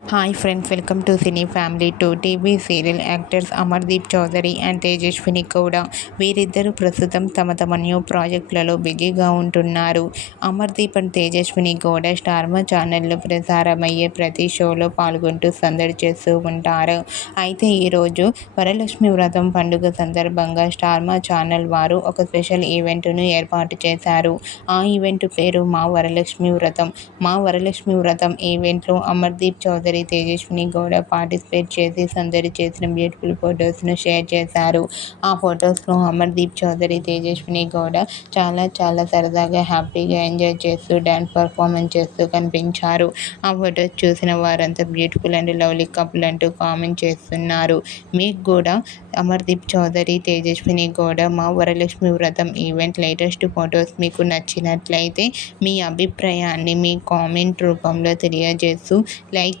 Hi friends welcome to cine family two TV serial actors Amardeep Chowdary and Tejaswini Gowda వీరిద్దరూ ప్రస్తుతం తమ తమ new ప్రాజెక్టులలో బిజీగా ఉంటున్నారు. Amardeep and Tejaswini Gowda Star Maa ఛానల్లో ప్రసారమయ్యే ప్రతి షోలో పాల్గొంటూ సందడి చేస్తూ ఉంటారు. అయితే ఈరోజు వరలక్ష్మి వ్రతం పండుగ సందర్భంగా స్టార్మా ఛానల్ వారు ఒక స్పెషల్ ఈవెంట్ను ఏర్పాటు చేశారు. ఆ ఈవెంట్ పేరు మా వరలక్ష్మి వ్రతం. మా వరలక్ష్మి వ్రతం ఈవెంట్లో అమర్దీప్ చౌదరి చౌదరి తేజస్విని గౌడ పార్టిసిపేట్ చేసి సందడి చేసిన బ్యూటిఫుల్ ఫొటోస్ను షేర్ చేశారు. ఆ ఫొటోస్లో అమర్దీప్ చౌదరి తేజస్విని గౌడ చాలా చాలా సరదాగా హ్యాపీగా ఎంజాయ్ చేస్తూ డ్యాన్స్ పర్ఫార్మెన్స్ చేస్తూ కనిపించారు. ఆ ఫొటోస్ చూసిన వారంతా బ్యూటిఫుల్ అండ్ లవ్లీ కపుల్ అంటూ కామెంట్ చేస్తున్నారు. మీకు కూడా అమర్దీప్ చౌదరి తేజస్విని గౌడ మా వరలక్ష్మి వ్రతం ఈవెంట్ లేటెస్ట్ ఫొటోస్ మీకు నచ్చినట్లయితే మీ అభిప్రాయాన్ని మీ కామెంట్ రూపంలో తెలియజేస్తూ లైక్